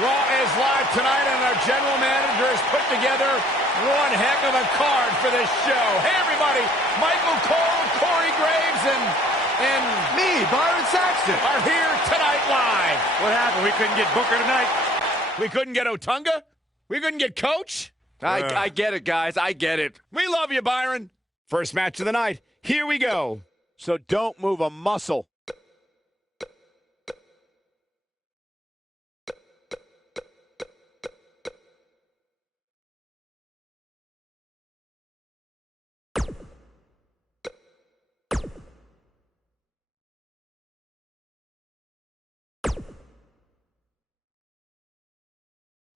Raw is live tonight, and our general manager has put together one heck of a card for this show. Hey, everybody, Michael Cole, Corey Graves, and me, Byron Saxton, are here tonight live. What happened? We couldn't get Booker tonight? We couldn't get Otunga? We couldn't get Coach? I get it, guys. I get it. We love you, Byron. First match of the night. Here we go. So don't move a muscle.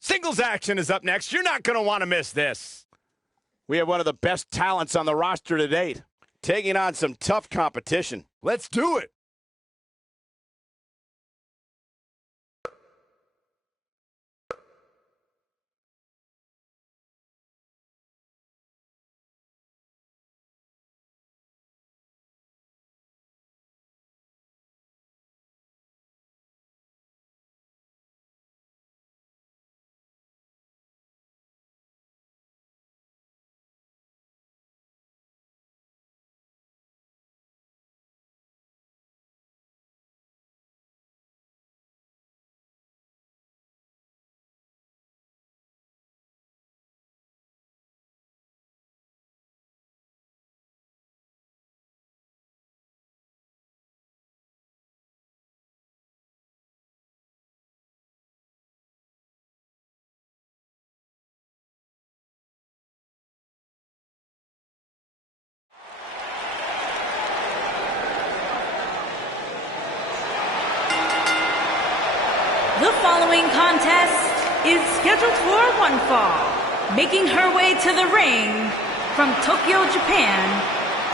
Singles action is up next. You're not going to want to miss this. We have one of the best talents on the roster to date, taking on some tough competition. Let's do it. The following contest is scheduled for one fall. Making her way to the ring from Tokyo, Japan,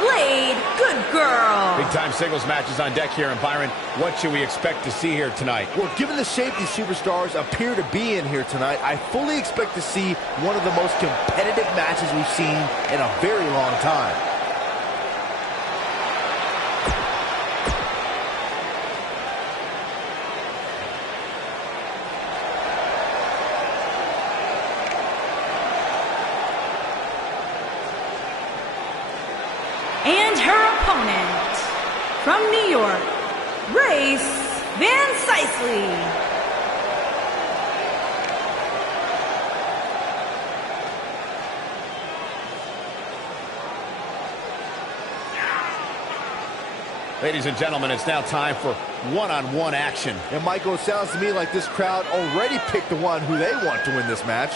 Blade Good Girl. Big-time singles matches on deck here. And Byron, what should we expect to see here tonight? Well, given the shape these superstars appear to be in here tonight, I fully expect to see one of the most competitive matches we've seen in a very long time. And her opponent, from New York, Race Van Sicely. Ladies and gentlemen, it's now time for one-on-one action. And Michael, it sounds to me like this crowd already picked the one who they want to win this match.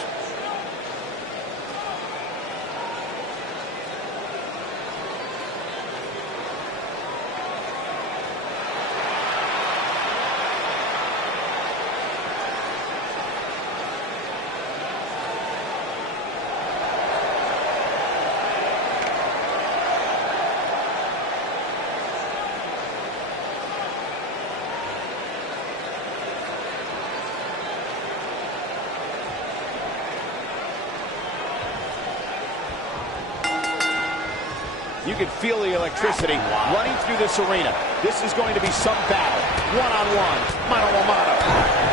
You can feel the electricity running through this arena. This is going to be some battle. One-on-one, mano-a-mano.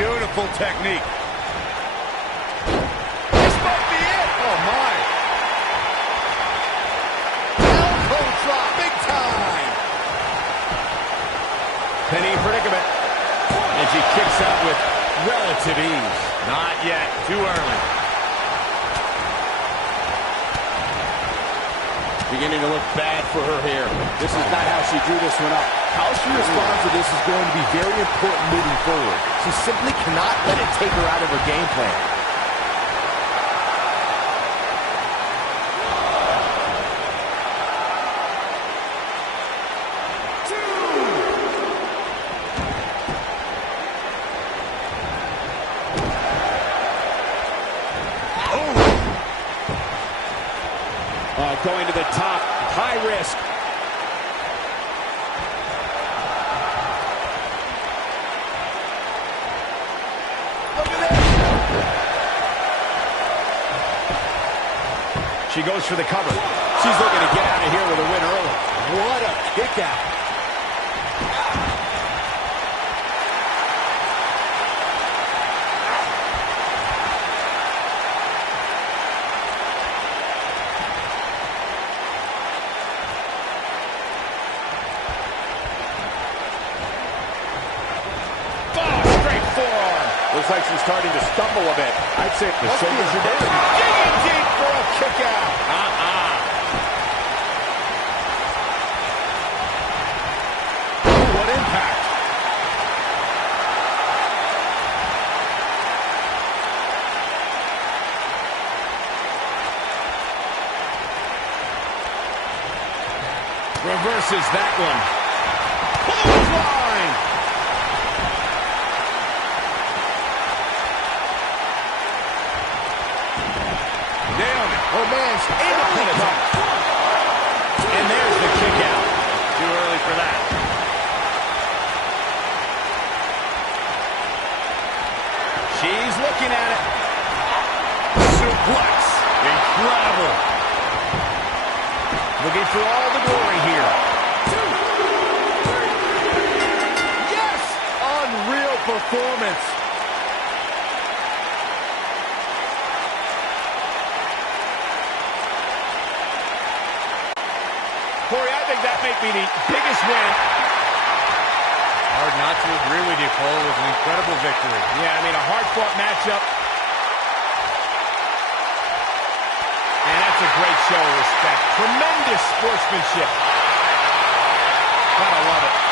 Beautiful technique. This might be it. Oh, my. Elbow drop, big time. Penny predicament. And she kicks out with relative ease. Not yet. Too early. Beginning to look bad for her here. This is not how she drew this one up. How she responds to this is going to be very important moving forward. She simply cannot let it take her out of her game plan. Going to the top, high risk. Look at this! She goes for the cover. She's looking to get out of here with a win early. What a kick out. Looks like she's starting to stumble a bit. I'd say the shoulders are down. Digging deep for a kick out. Oh, what impact. Reverses that one. Clothesline. Oh, man, she's able to pick up. And there's the kick out. Too early for that. She's looking at it. Suplex. Incredible. Looking for all the glory here. Yes! Unreal performance. Corey, I think that may be the biggest win. Hard not to agree with you, Cole. It was an incredible victory. Yeah, I mean, a hard-fought matchup. And that's a great show of respect. Tremendous sportsmanship. Gotta love it.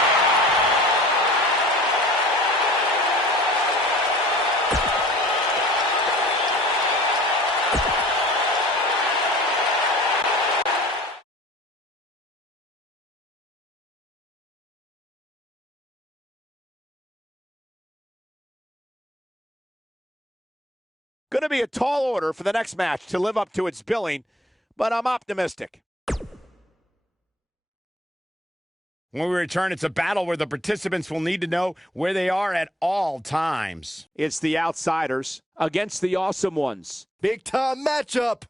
Going to be a tall order for the next match to live up to its billing, but I'm optimistic. When we return, it's a battle where the participants will need to know where they are at all times. It's the outsiders against the awesome ones. Big time matchup.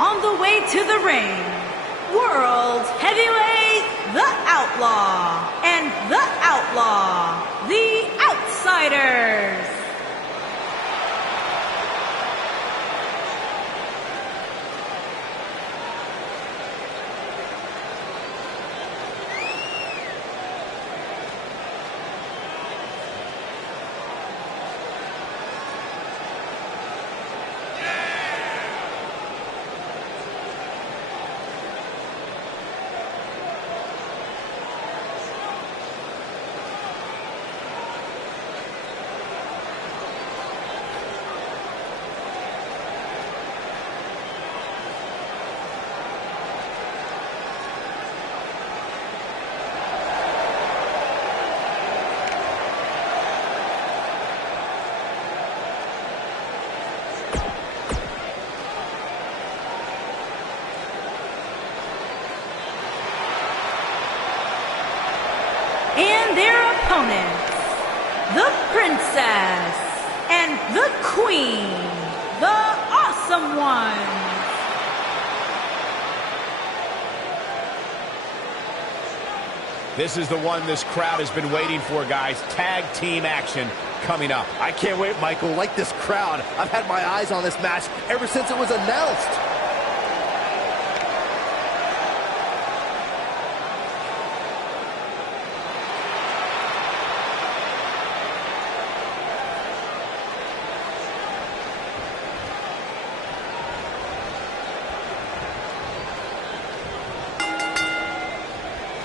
on the way to the ring, World Heavyweight, The Outlaw, and The Outlaw, The Outsiders. And their opponents, the Princess and the Queen, the Awesome Ones. This is the one this crowd has been waiting for, guys. Tag team action coming up. I can't wait, Michael. Like this crowd, I've had my eyes on this match ever since it was announced.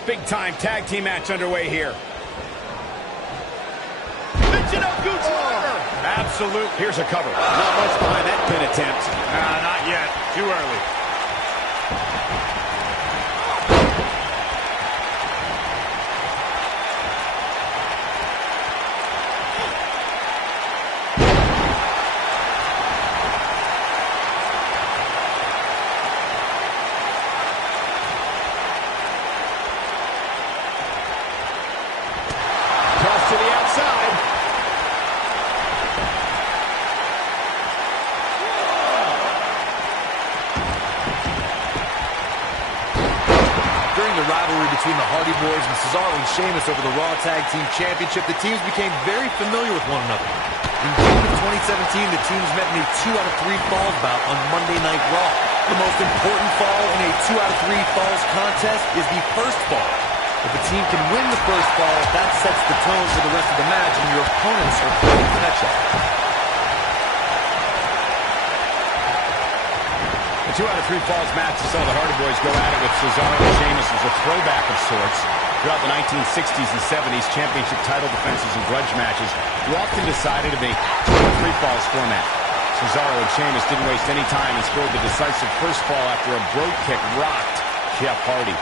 Big-time tag team match underway here. Absolute. Here's a cover. Not much behind that pin attempt. Not yet. Too early. Cross to the outside. During the rivalry between the Hardy Boys and Cesaro and Sheamus over the Raw Tag Team Championship, the teams became very familiar with one another. In June of 2017, the teams met in a 2 out of 3 falls bout on Monday Night Raw. The most important fall in a 2 out of 3 falls contest is the first fall. If a team can win the first fall, that sets the tone for the rest of the match, and your opponents are playing catch-up. The 2 out of 3 falls match saw the Hardy Boys go at it with Cesaro and Sheamus as a throwback of sorts. Throughout the 1960s and 70s, championship title defenses and grudge matches were often decided in a 2 out of 3 falls format. Cesaro and Sheamus didn't waste any time and scored the decisive first fall after a brogue kick rocked Jeff Hardy.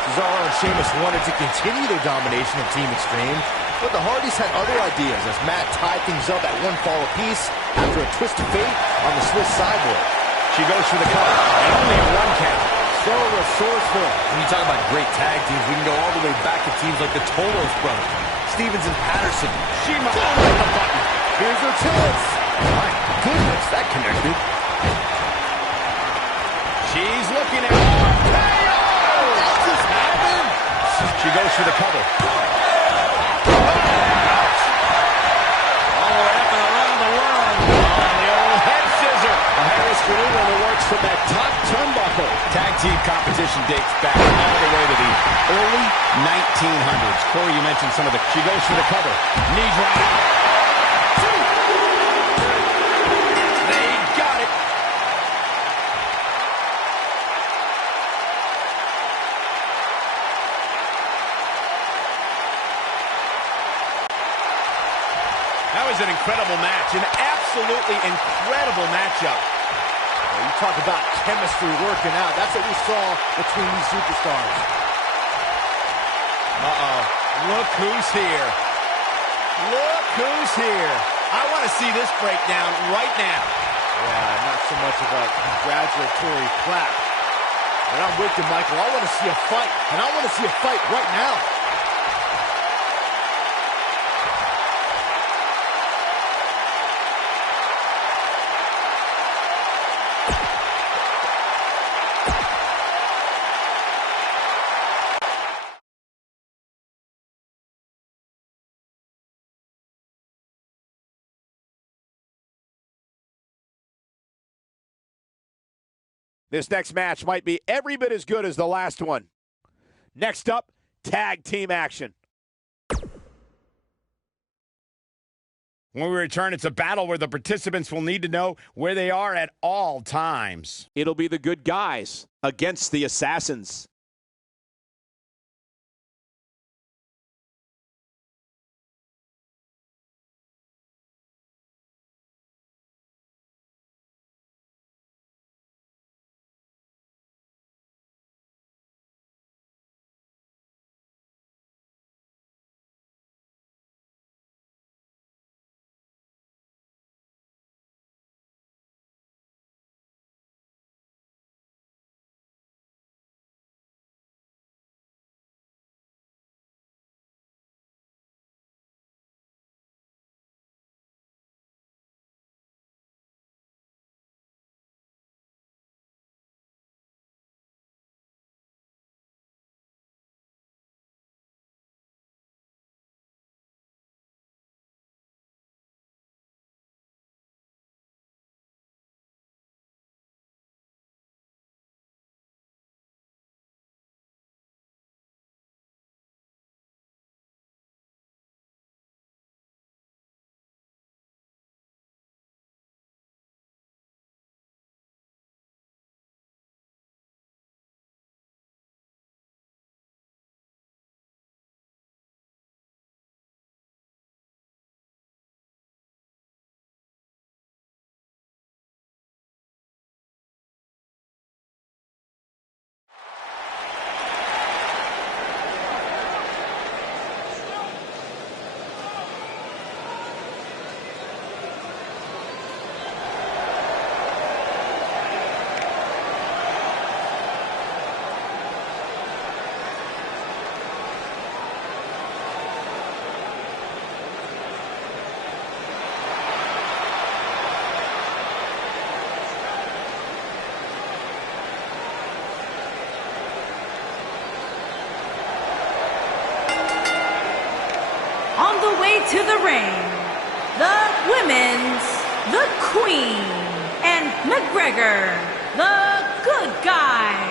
Cesaro and Sheamus wanted to continue their domination of Team Extreme, but the Hardys had other ideas as Matt tied things up at 1 fall apiece after a twist of fate on the Swiss sideboard. She goes for the cover, and only a 1 count. So resourceful. When you talk about great tag teams, we can go all the way back to teams like the Tolos brothers, Stevens and Patterson. She must hit the button. Here's her chance. My goodness, that connected. She's looking at RKO. That just happened. She goes for the cover. All the way up and around the world. On the old head scissor. A Harris maneuver that works from that top turnbuckle. Tag team competition dates back all the way to the early 1900s. Corey, you mentioned some of the... She goes for the cover. Knee drop. They got it. That was an incredible match. An absolutely incredible matchup. Well, you talk about chemistry working out. That's what we saw between these superstars. Uh-oh. Look who's here. Look who's here. I want to see this breakdown right now. Yeah, not so much of a congratulatory clap. But I'm with you, Michael. I want to see a fight, and I want to see a fight right now. This next match might be every bit as good as the last one. Next up, tag team action. When we return, it's a battle where the participants will need to know where they are at all times. It'll be the good guys against the assassins. On the way to the ring, the women's, the Queen, and McGregor, the good guys.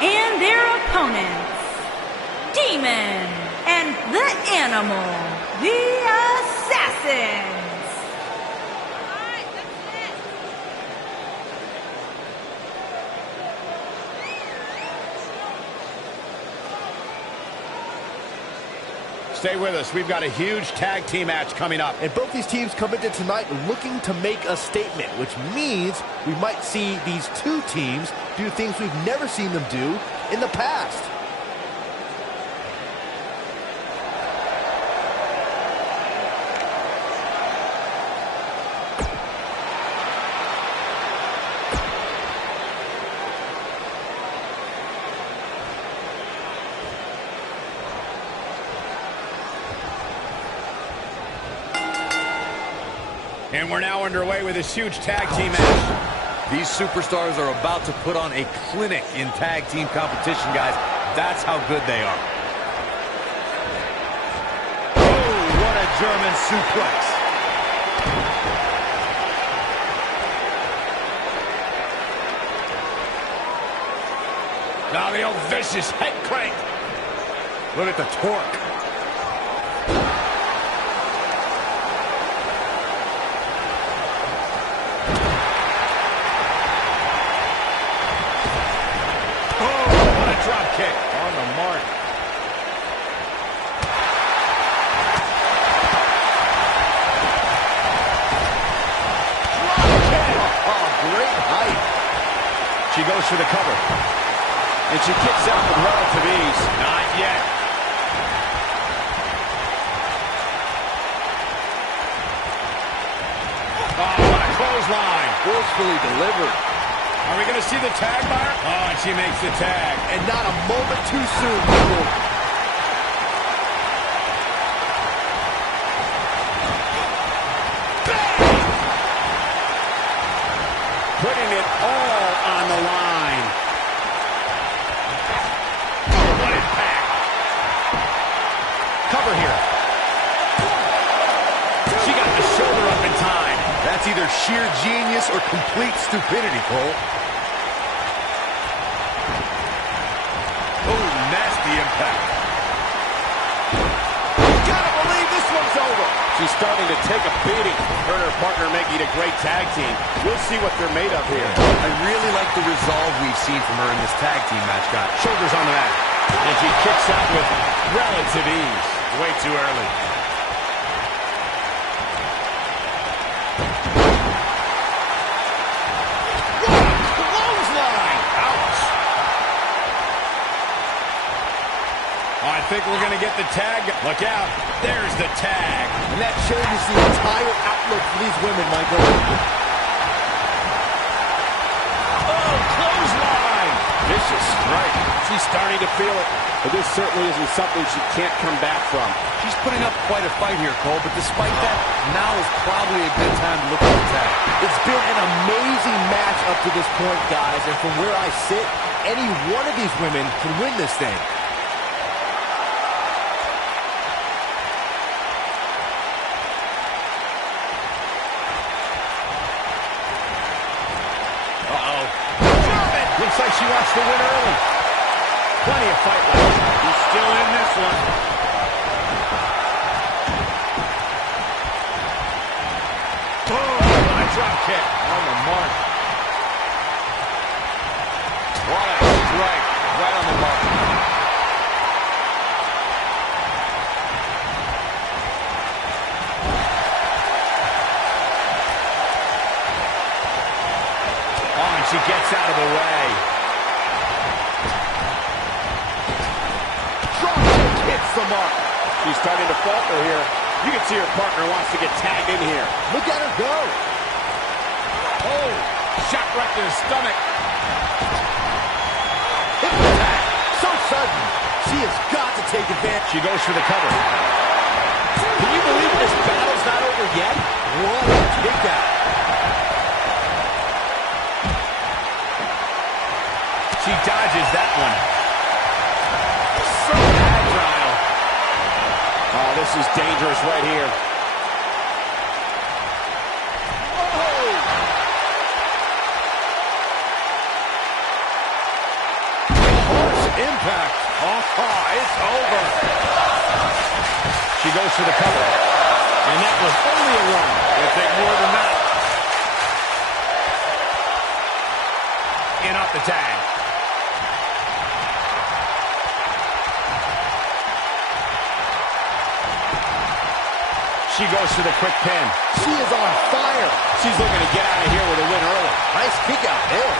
And their opponents, Demon and the Animal, the Assassins. Stay with us. We've got a huge tag team match coming up. And both these teams come into tonight looking to make a statement, which means we might see these two teams do things we've never seen them do in the past. And we're now underway with this huge tag team match. These superstars are about to put on a clinic in tag team competition, guys. That's how good they are. Oh, what a German suplex. Now the old vicious head crank. Look at the torque. Oh, what a drop kick. On the mark. Great height. She goes for the cover. And she kicks out with relative ease. Not yet. Oh, what a clothesline. Forcefully delivered. Are we going to see the tag by her? Oh, and she makes the tag. And not a moment too soon, people. Putting it all on the line. Oh, what impact. Cover here. She got the shoulder up in time. That's either sheer genius or complete stupidity, Cole. Oh, nasty impact. Gotta believe this one's over. She's starting to take a beating. Her and her partner making a great tag team. We'll see what they're made of here. I really like the resolve we've seen from her in this tag team match, guys. Shoulders on the mat. And she kicks out with relative ease. Way too early. Clothesline. Ouch. Oh, I think we're going to get the tag. Look out. There's the tag. And that changes the entire outlook for these women, Michael. Oh, clothesline. Vicious strike. She's starting to feel it. But this certainly isn't something she can't come back from. She's putting up quite a fight here, Cole, but despite that, now is probably a good time to look at the tag. It's been an amazing match up to this point, guys. And from where I sit, any one of these women can win this thing. Uh-oh. German! Looks like she wants to win early. Plenty of fight left. He's still in this one. Boom! What a drop kick. On the mark. What a strike. Right on the mark. Oh, and she gets out of the way. Drop kick hits the mark. She's starting to falter here. You can see her partner wants to get tagged in here. Look at her go. Oh, shot right to the stomach. Hit the tag. So sudden. She has got to take advantage. She goes for the cover. Can you believe this battle's not over yet? What a kick out. She dodges that one. So agile. Oh, this is dangerous right here. Harsh impact. Oh, it's over. She goes for the cover. And that was only a one. It'll take more than that. In off the tag. She goes for the quick pin. She is on fire. She's looking to get out of here with a win early. Nice kick out there.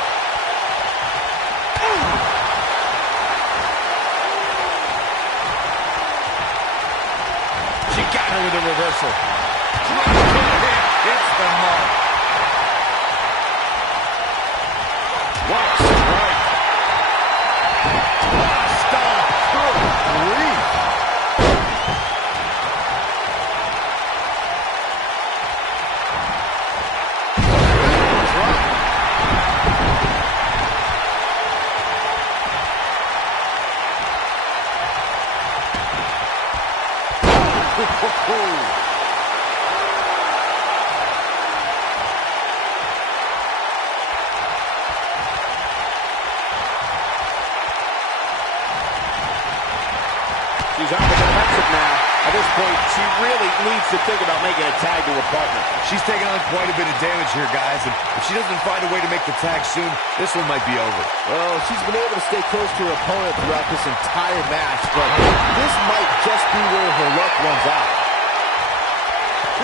She got her with a reversal. Drop kick hit. Hits the mark. What a strike. What a stomp. Good grief. aggressive now. At this point, she really needs to think about making a tag to her partner. She's taking on quite a bit of damage here, guys, and if she doesn't find a way to make the tag soon, this one might be over. Well, she's been able to stay close to her opponent throughout this entire match, but this might just be where her luck runs out.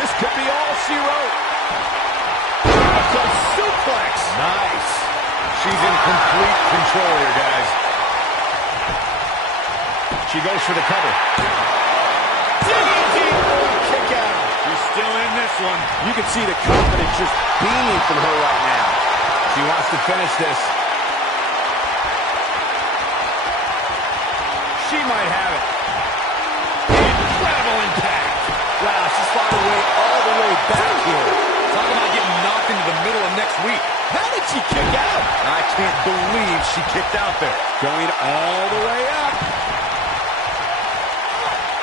This could be all she wrote. It's a suplex. Nice. She's in complete control here, guys. She goes for the cover. Kick out. She's still in this one. You can see the confidence just beaming from her right now. She wants to finish this. She might have it. Incredible impact. Wow, she's fought her way all the way back here. Talk about getting knocked into the middle of next week. How did she kick out? I can't believe she kicked out there. Going all the way up.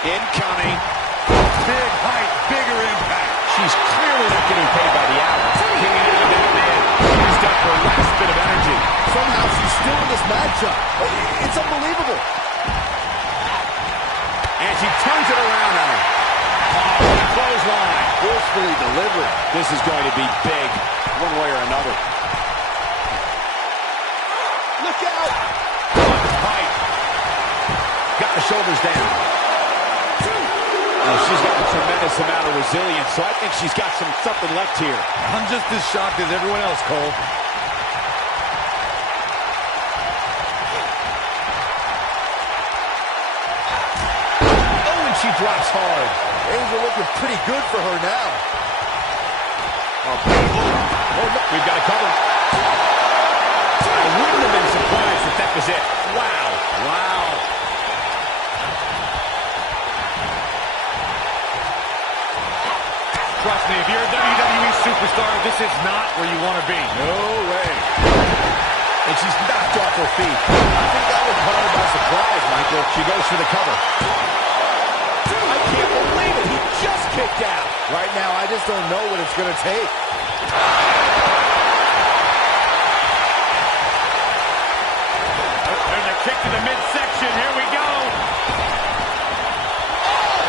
Incoming. Big height, bigger impact. She's clearly not getting paid by the hour. Kicking out of that man. Used up her last bit of energy. Somehow she's still in this matchup. It's unbelievable. And she turns it around on her. Oh, clothesline. Forcefully delivered. This is going to be big, one way or another. Look out! Height. Got the shoulders down. Oh, she's got a tremendous amount of resilience, so I think she's got something left here. I'm just as shocked as everyone else, Cole. Oh, and she drops hard. Things are looking pretty good for her now. Oh, no. We've got a cover. I wouldn't have been surprised if that was it. Wow. Wow. Trust me, if you're a WWE superstar, this is not where you want to be. No way. And she's knocked off her feet. I think that was caught her by surprise, Michael. She goes for the cover. I can't believe it. He just kicked out. Right now, I just don't know what it's going to take. There's a kick to the midsection. Here we go.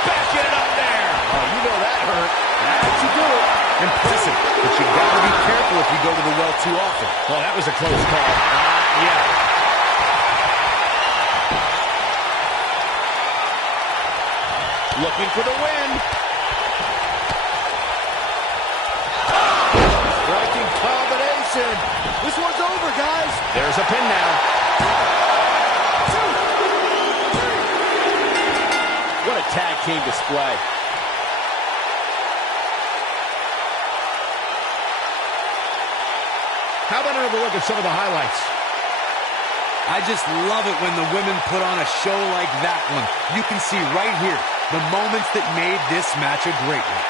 Backing it up there. Oh, you know that hurt. How'd you do it? Impressive, but you've got to be careful if you go to the well too often. Well, that was a close call. Yeah. Looking for the win. Striking combination. This one's over, guys. There's a pin now. What a tag team display. How about another look at some of the highlights? I just love it when the women put on a show like that one. You can see right here the moments that made this match a great one.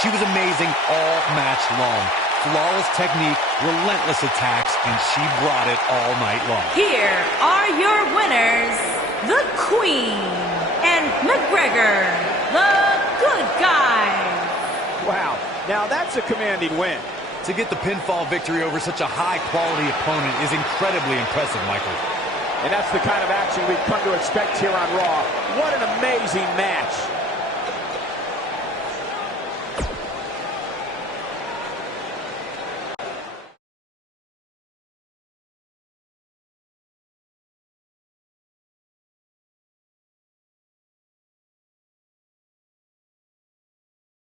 She was amazing all match long. Flawless technique, relentless attacks, and she brought it all night long. Here are your winners, the Queen and McGregor, the Good Guys. Wow. Now that's a commanding win. To get the pinfall victory over such a high-quality opponent is incredibly impressive, Michael. And that's the kind of action we've come to expect here on Raw. What an amazing match.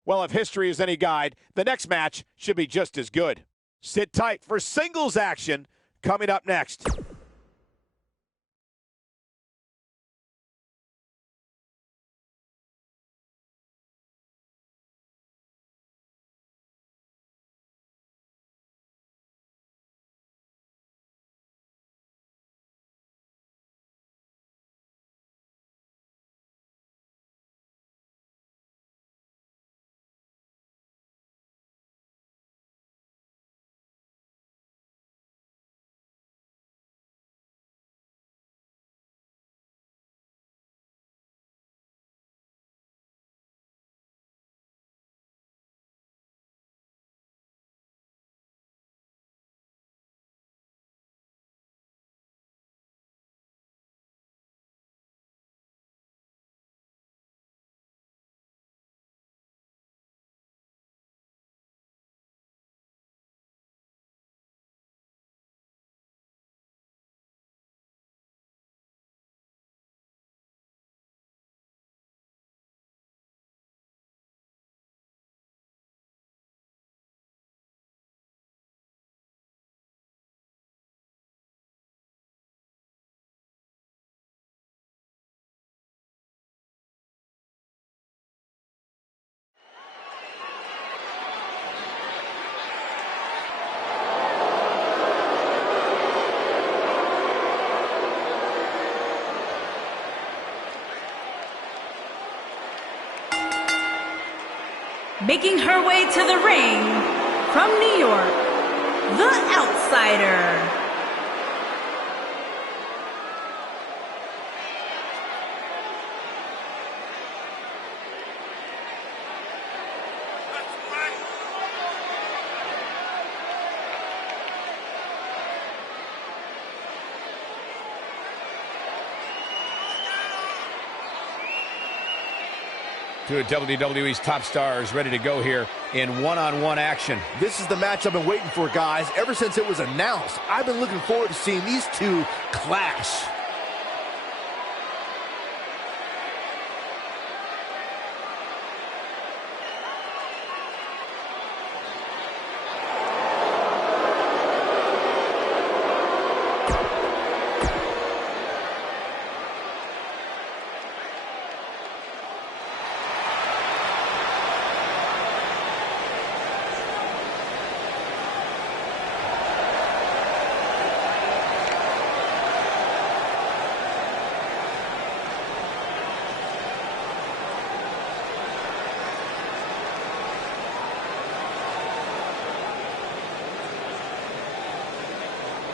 Well, if history is any guide, the next match should be just as good. Sit tight for singles action coming up next. Making her way to the ring from New York, the Outsider. Two of WWE's top stars ready to go here in one-on-one action. This is the match I've been waiting for, guys. Ever since it was announced, I've been looking forward to seeing these two clash.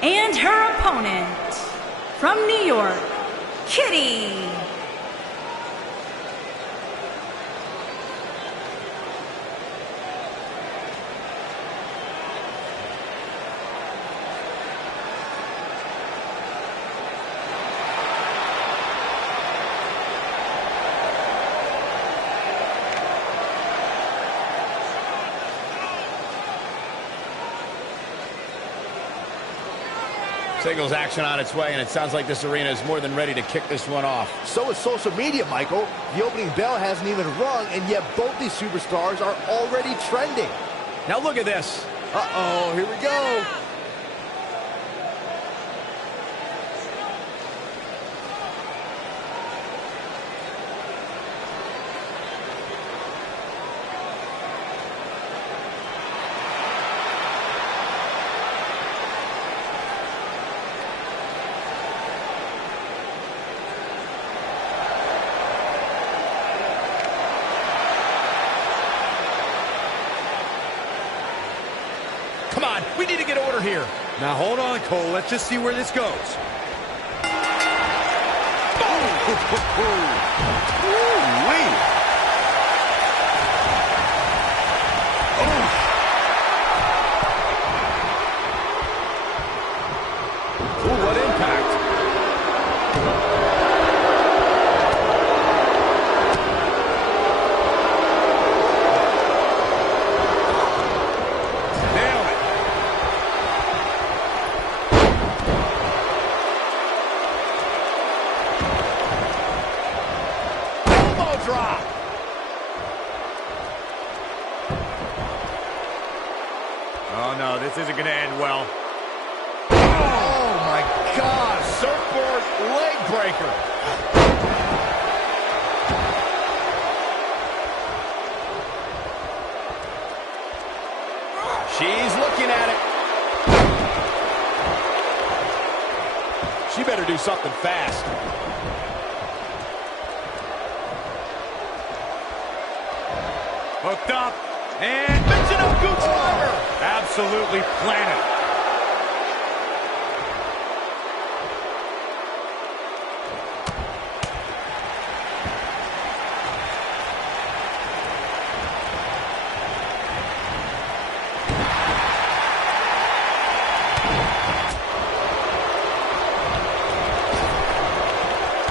And her opponent, from New York, Kitty. Singles action on its way, and it sounds like this arena is more than ready to kick this one off. So is social media, Michael. The opening bell hasn't even rung, and yet both these superstars are already trending. Now look at this. Uh-oh, here we go. Come on, we need to get order here. Now hold on, Cole. Let's just see where this goes. Ooh, what impact. Drop. Oh, no, this isn't going to end well. Oh, my God. Surfboard leg breaker. She's looking at it. She better do something fast. Hooked up, and mixing up Goose Driver. Absolutely planted.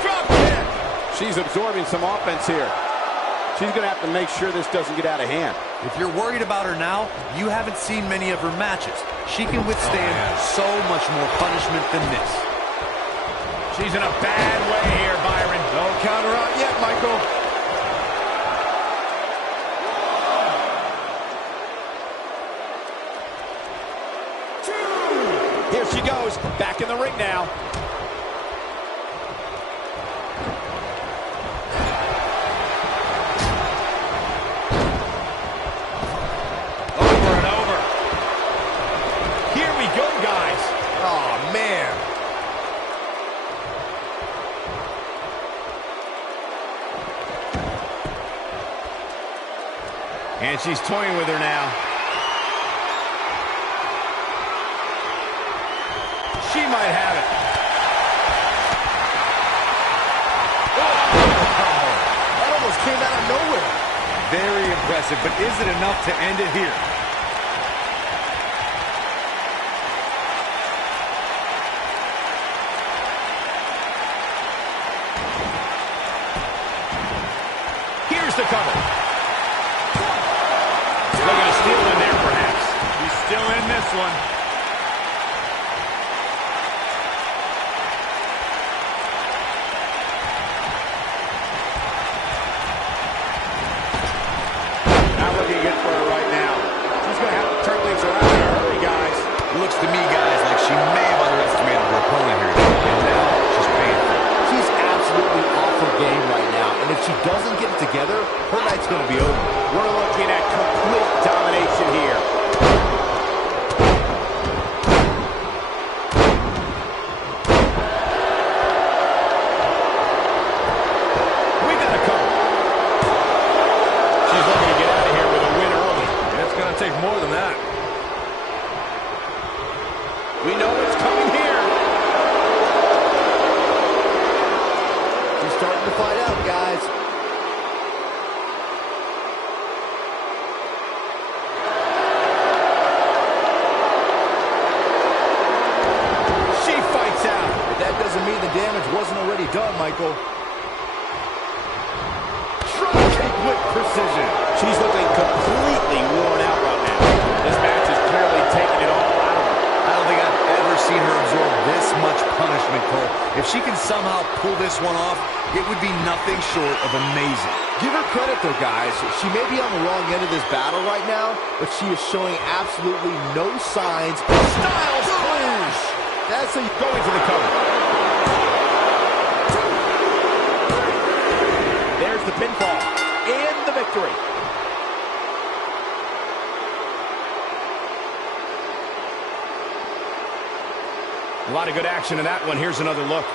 Drop kick. She's absorbing some offense here. She's going to have to make sure this doesn't get out of hand. If you're worried about her now, you haven't seen many of her matches. She can withstand so much more punishment than this. She's in a bad way here, Byron. No counter out yet, Michael. Here she goes, back in the ring now. Over and over. Here we go, guys. Oh, man. And like she's toying with her now. She might have it. That almost came out of nowhere. Very impressive, but is it enough to end it here? Here's the cover. Looking to steal in there, perhaps. He's still in this one. Not looking good for her right now. She's going to have to turn things around in a hurry, guys. Looks to me, guys, like she may have underestimated her opponent here, and now she's paying for it. She's absolutely off her game right now, and if she doesn't get it together, her night's going to be over. We're looking at complete domination here. We got a cover. She's looking to get out of here with a win early. It's going to take more than that. We know what's coming here. She's starting to find out, guys. She fights out. But that doesn't mean the damage wasn't already done, Michael. Drop kick with precision. She's looking completely worn out right now. This match is clearly taking it all out of her. I don't think I've ever seen her absorb this much punishment, Cole. If she can somehow pull this one off, it would be nothing short of amazing. Give her credit, though, guys. She may be on the wrong end of this battle right now, but she is showing absolutely no signs of Styles Clash. That's a Going to the cover. There's the pinfall and the victory. A lot of good action in that one. Here's another look.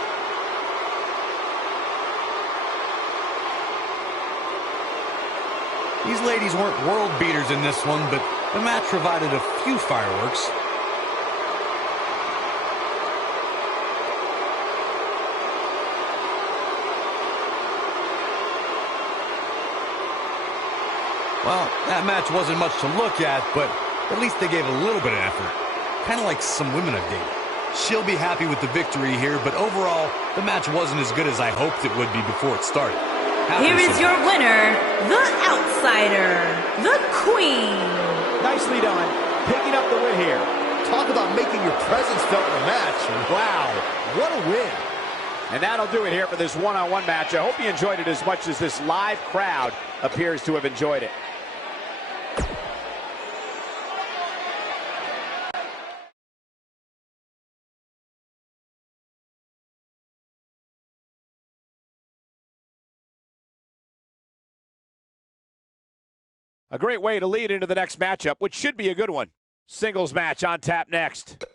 These ladies weren't world beaters in this one, but the match provided a few fireworks. Well, that match wasn't much to look at, but at least they gave a little bit of effort. Kind of like some women I've dated. She'll be happy with the victory here, but overall, the match wasn't as good as I hoped it would be before it started. Here is your winner, the outsider, the queen. Nicely done. Picking up the win here. talk about making your presence felt in the match. Wow, what a win. And that'll do it here for this one-on-one match. I hope you enjoyed it as much as this live crowd appears to have enjoyed it. A great way to lead into the next matchup, which should be a good one. Singles match on tap next.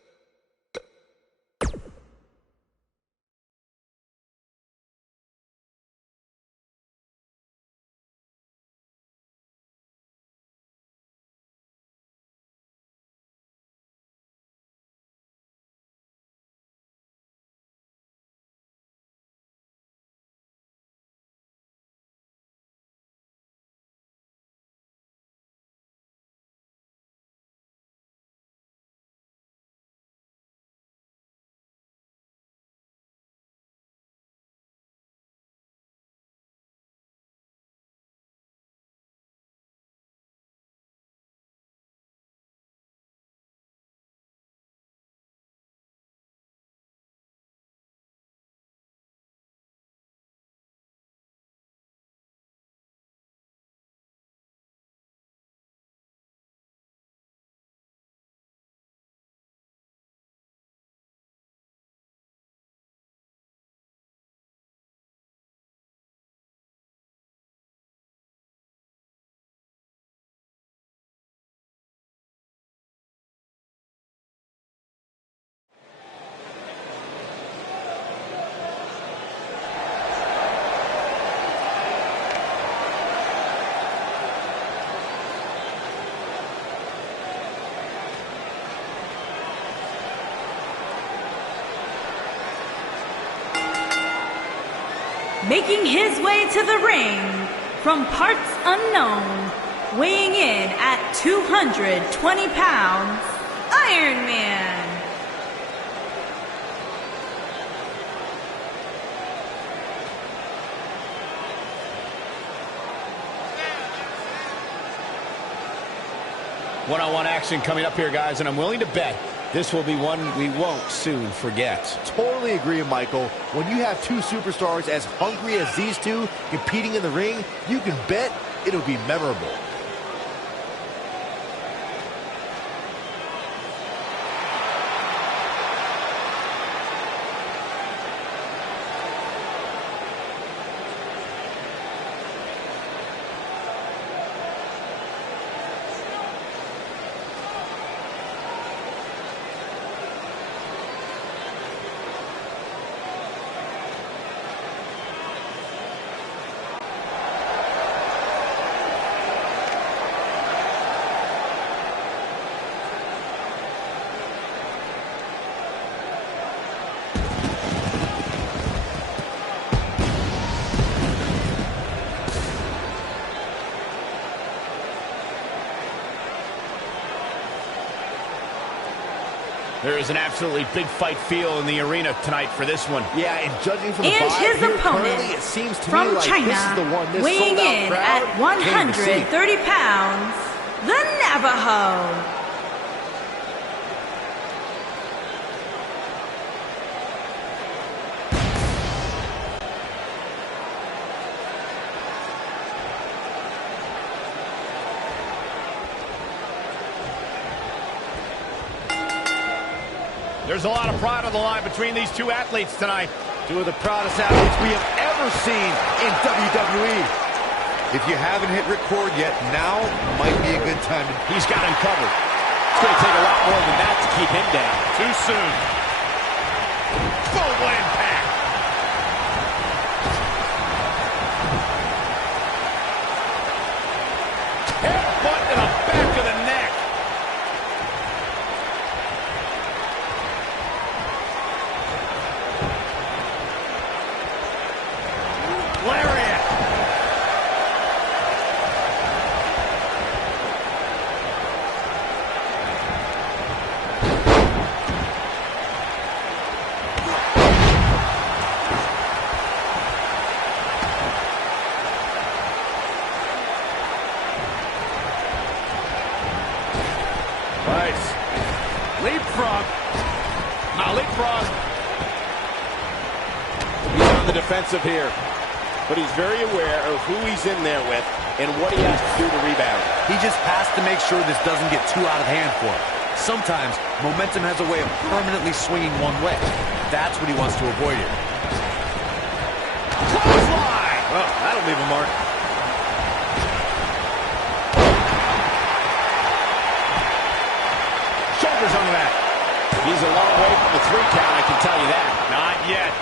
making his way to the ring from parts unknown, weighing in at 220 pounds, Iron Man. One-on-one action coming up here, guys, and I'm willing to bet this will be one we won't soon forget. Totally agree, Michael. When you have two superstars as hungry as these two competing in the ring, you can bet it'll be memorable. There is an absolutely big fight feel in the arena tonight for this one. Yeah, and judging from the And vibe his here opponent currently, it seems to from me like China, this is the one this weighing sold-out in crowd at came to see. 130 pounds, the Navajo. There's a lot of pride on the line between these two athletes tonight. Two of the proudest athletes we have ever seen in WWE. If you haven't hit record yet, now might be a good time to... He's got him covered. It's going to take a lot more than that to keep him down. Too soon. Full impact. Headbutt to the back of the neck. Lariat. Nice. Leapfrog. Now leapfrog. He's on the defensive here, but he's very aware of who he's in there with and what he has to do to rebound. He just has to make sure this doesn't get too out of hand for him. Sometimes, momentum has a way of permanently swinging one way. That's what he wants to avoid here. Clothesline. Well, that'll leave a mark. Shoulders on the mat. He's a long way from the 3 count, I can tell you that. Not yet.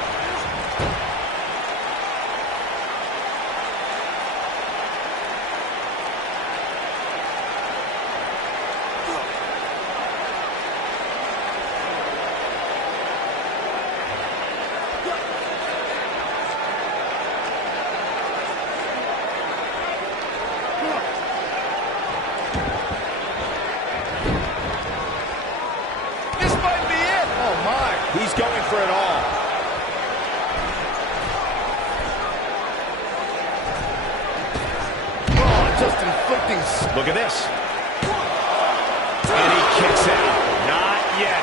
This might be it. Oh, my. He's going for it all. Oh, just inflicting... Look at this. And he kicks out. Not yet.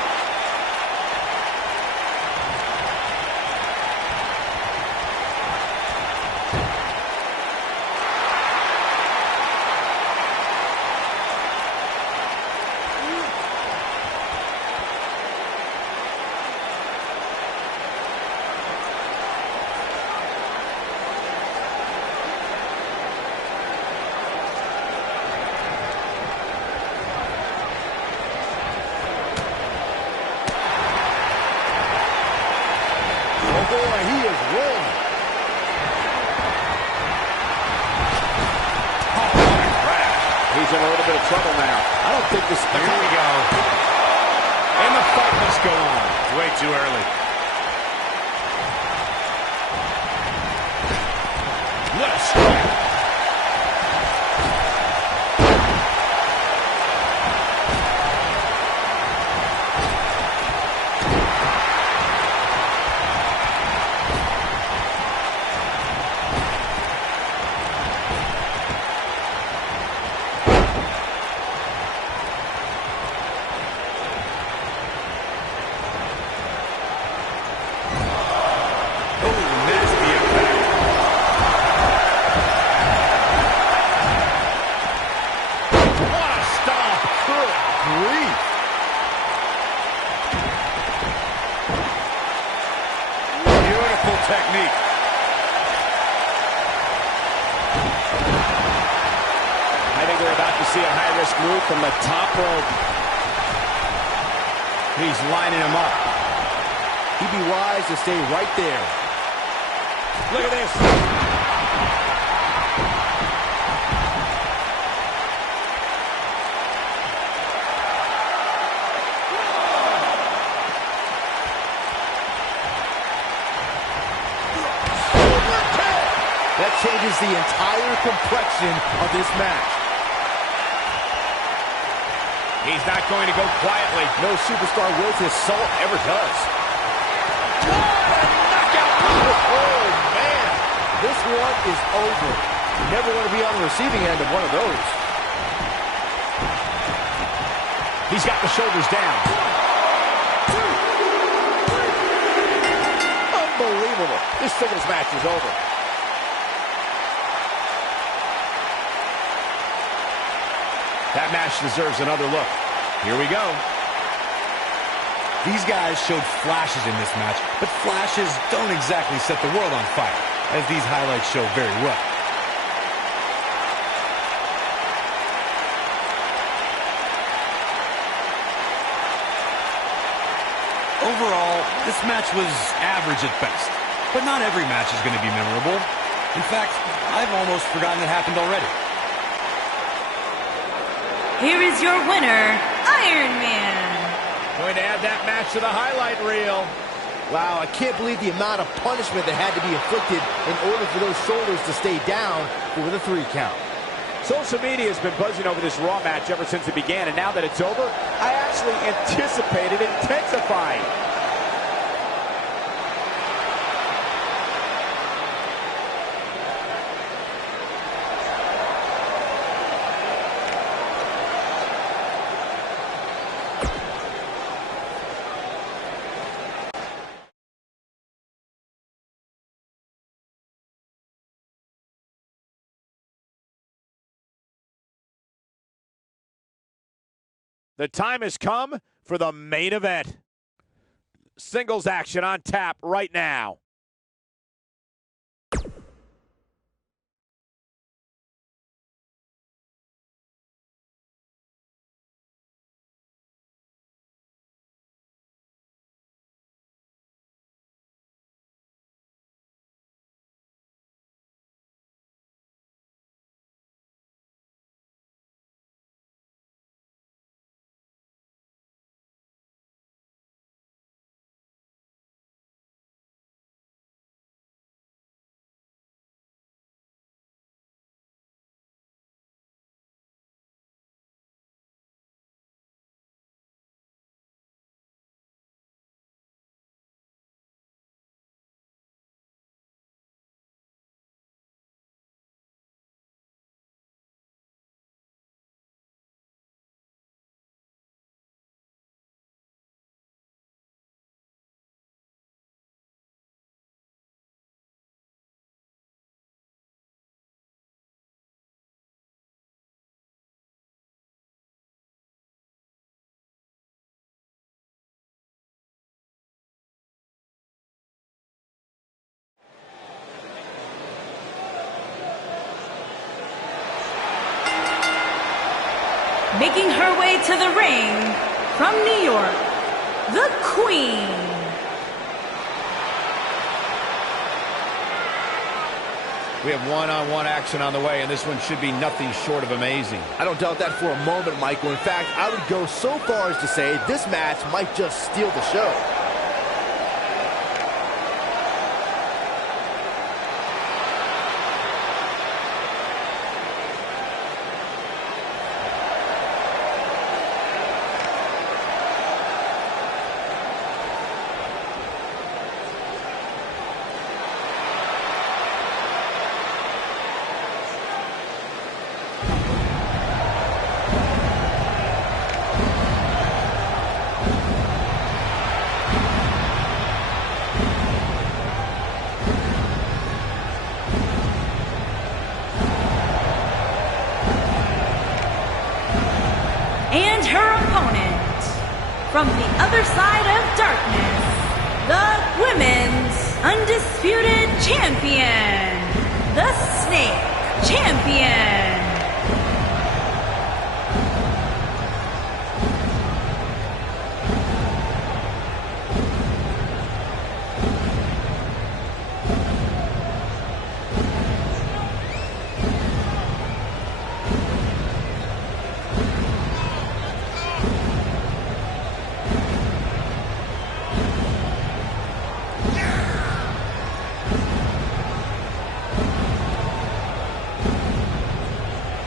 Oh, boy, he is rolling. He's in a little bit of trouble now. I don't think this... Here we go. And the fight must go on. Way too early. technique. I think we're about to see a high-risk move from the top rope. He's lining him up. He'd be wise to stay right there. Look at this. That changes the entire complexion of this match. He's not going to go quietly. No superstar worth his salt ever does. Oh, man. This one is over. You never want to be on the receiving end of one of those. He's got the shoulders down. Unbelievable. This singles match is over. That match deserves another look. Here we go. These guys showed flashes in this match, but flashes don't exactly set the world on fire, as these highlights show very well. Overall, this match was average at best, but not every match is going to be memorable. In fact, I've almost forgotten it happened already. Here is your winner, Iron Man. Going to add that match to the highlight reel. Wow, I can't believe the amount of punishment that had to be inflicted in order for those shoulders to stay down for the 3 count. Social media has been buzzing over this Raw match ever since it began, and now that it's over, I actually anticipated it intensifying. The time has come for the main event. Singles action on tap right now. Making her way to the ring from New York, the Queen. We have one-on-one action on the way, and this one should be nothing short of amazing. I don't doubt that for a moment, Michael. In fact, I would go so far as to say this match might just steal the show. And her opponent, from the other side of darkness, the Women's undisputed champion, the Snake Champion.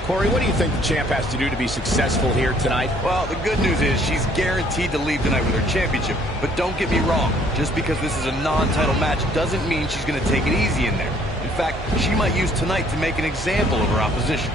Corey, what do you think the champ has to do to be successful here tonight? Well, the good news is she's guaranteed to leave tonight with her championship. But don't get me wrong, just because this is a non-title match doesn't mean she's going to take it easy in there. In fact, she might use tonight to make an example of her opposition.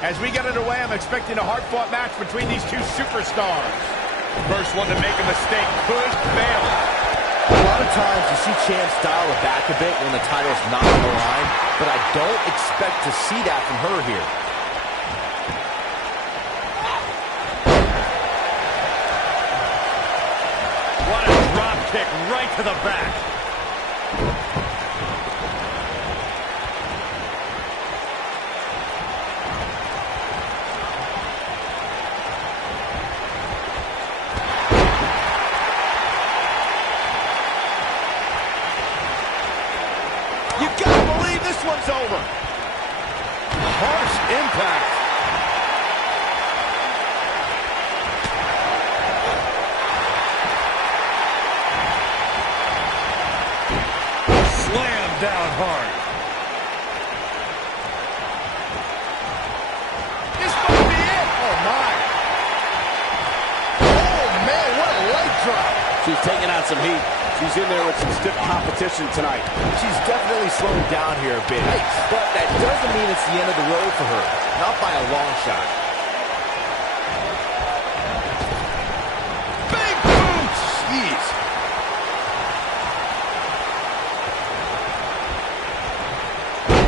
As we get underway, I'm expecting a hard-fought match between these two superstars. First one to make a mistake could fail. A lot of times you see champs dial it back a bit when the title's not on the line, but I don't expect to see that from her here. What a drop kick right to the back. You gotta believe this one's over. Harsh impact. Slam down hard. This might be it. Oh, my. Oh, man, what a leg drop. She's taking on some heat. She's in there with some stiff competition tonight. She's definitely slowing down here a bit, but that doesn't mean it's the end of the road for her. Not by a long shot. Big boot. Jeez.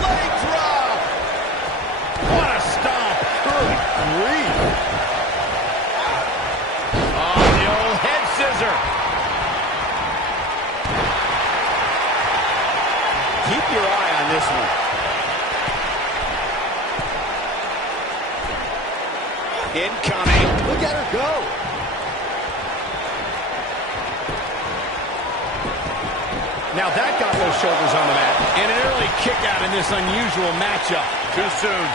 Leg drop. What a stomp. Good grief. Oh, the old head scissor. Keep your eye on this one. Incoming. Look at her go. Now that got those shoulders on the mat. And an early kick out in this unusual matchup. Too soon.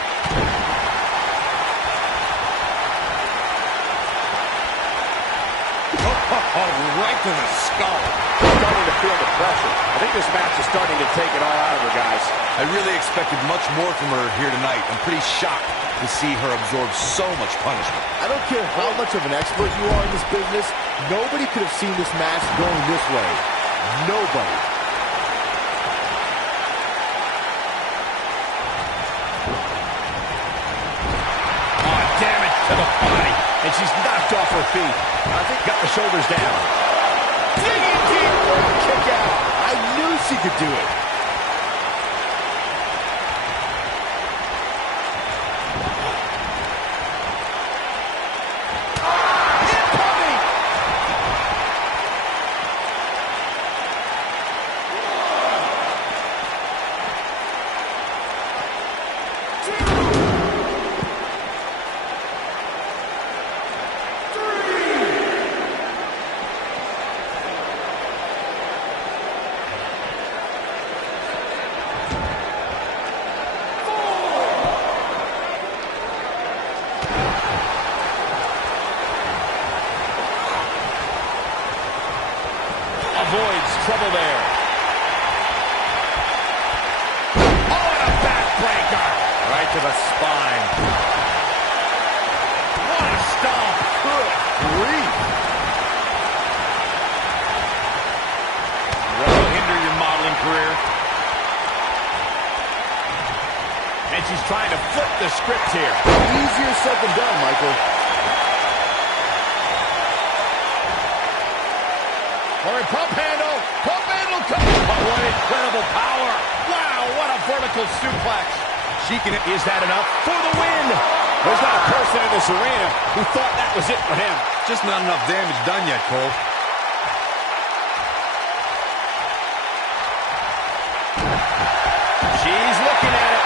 Right to the skull. Starting to feel the pressure. I think this match is starting to take it all out of her, guys. I really expected much more from her here tonight. I'm pretty shocked to see her absorb so much punishment. I don't care how much of an expert you are in this business, nobody could have seen this match going this way. Nobody. Oh, damage to the body. And she's knocked off her feet. I think got the shoulders down. Digging deep for a kick out. I knew she could do it. Incoming. Avoids trouble there. to the spine. What a stomp. Good grief. Will hinder your modeling career. And she's trying to flip the script here. Easier said than done, Michael. Pump handle. Pump handle. But what incredible power. Wow, what a vertical suplex. Is that enough for the win? There's not a person in this arena who thought that was it for him. Just not enough damage done yet, Cole. She's looking at it.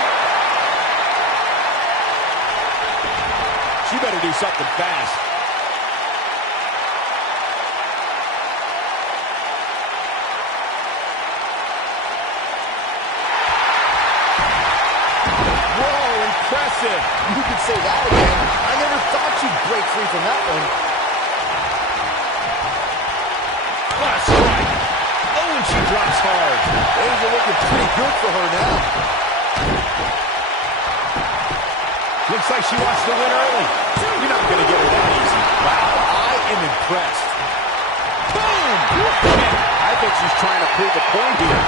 She better do something fast. Impressive. You could say that again. I never thought you'd break free from that one. What a strike. Oh, and she drops hard. Things are looking pretty good for her now. Looks like she wants to win early. You're not going to get her that easy. Wow, I am impressed. Boom! I think she's trying to prove a point here.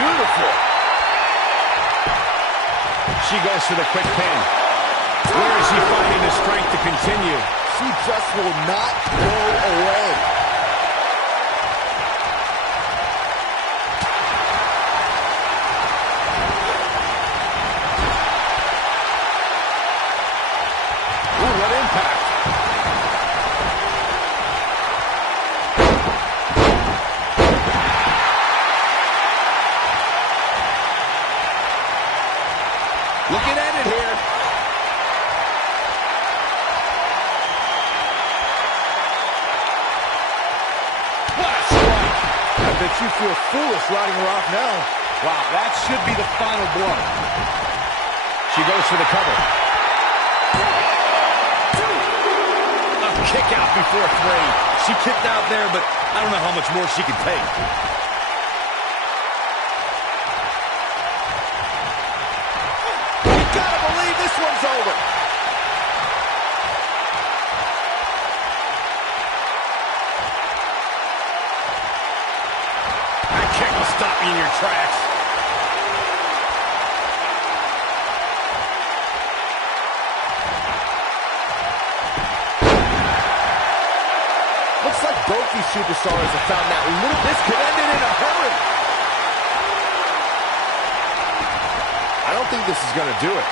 Beautiful. She goes for the quick pin. Where is she finding the strength to continue? She just will not go away. Ooh, what impact. Looking at it here. What a strike. I bet you feel foolish riding her off now. Wow, that should be the final blow. She goes for the cover. A kick out before 3. She kicked out there, but I don't know how much more she can take. This one's over. That kick will stop you in your tracks. Looks like both these superstars have found that little... This could end it in a hurry. I don't think this is going to do it.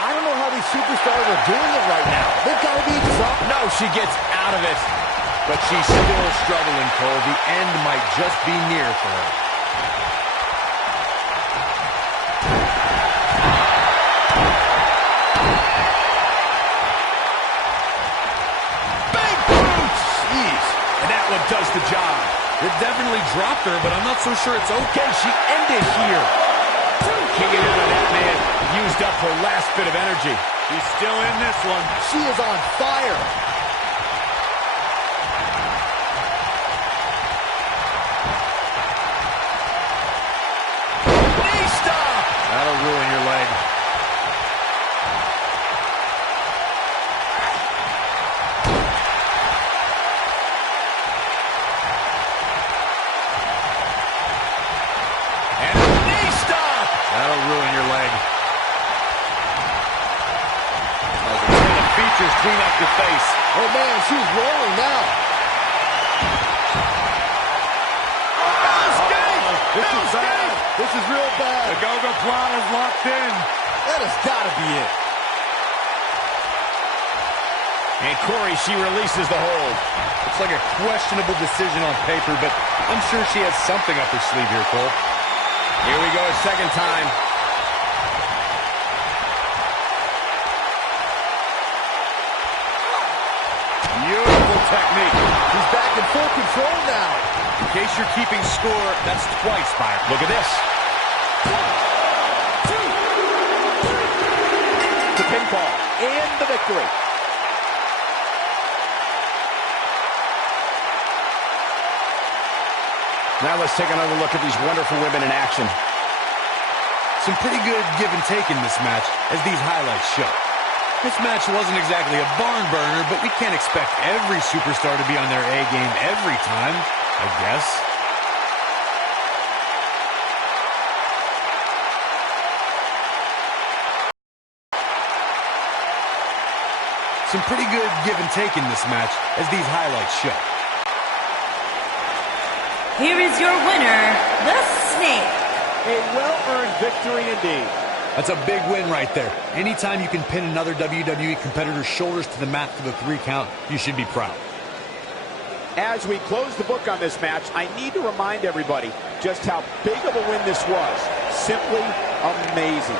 I don't know how these superstars are doing it right now. They've got to be exhausted. No, she gets out of it. But she's still struggling, Cole. The end might just be near for her. Big boot! Jeez. And that one does the job. It definitely dropped her, but I'm not so sure it's okay. She ended here. Kicking into that man. Used up her last bit of energy. She's still in this one. She is on fire. Knee stop! That'll ruin your leg. And a knee stop! That'll ruin your leg. Features clean up your face. Oh, man, she's rolling now. This is bad. This is real bad. The Go-Go Plan is locked in. That has got to be it. And Corey, she releases the hold. It's like a questionable decision on paper, but I'm sure she has something up her sleeve here, Cole. Here we go a second time. Beautiful technique. She's back in full control now. In case you're keeping score, that's twice, Byron. Look at this. The pinfall and the victory. Now let's take another look at these wonderful women in action. Some pretty good give and take in this match, as these highlights show. This match wasn't exactly a barn burner, but we can't expect every superstar to be on their A game every time, I guess. Some pretty good give and take in this match, as these highlights show. Here is your winner, the Snake. A well-earned victory indeed. That's a big win right there. Anytime you can pin another WWE competitor's shoulders to the mat for the 3 count, you should be proud. As we close the book on this match, I need to remind everybody just how big of a win this was. Simply amazing.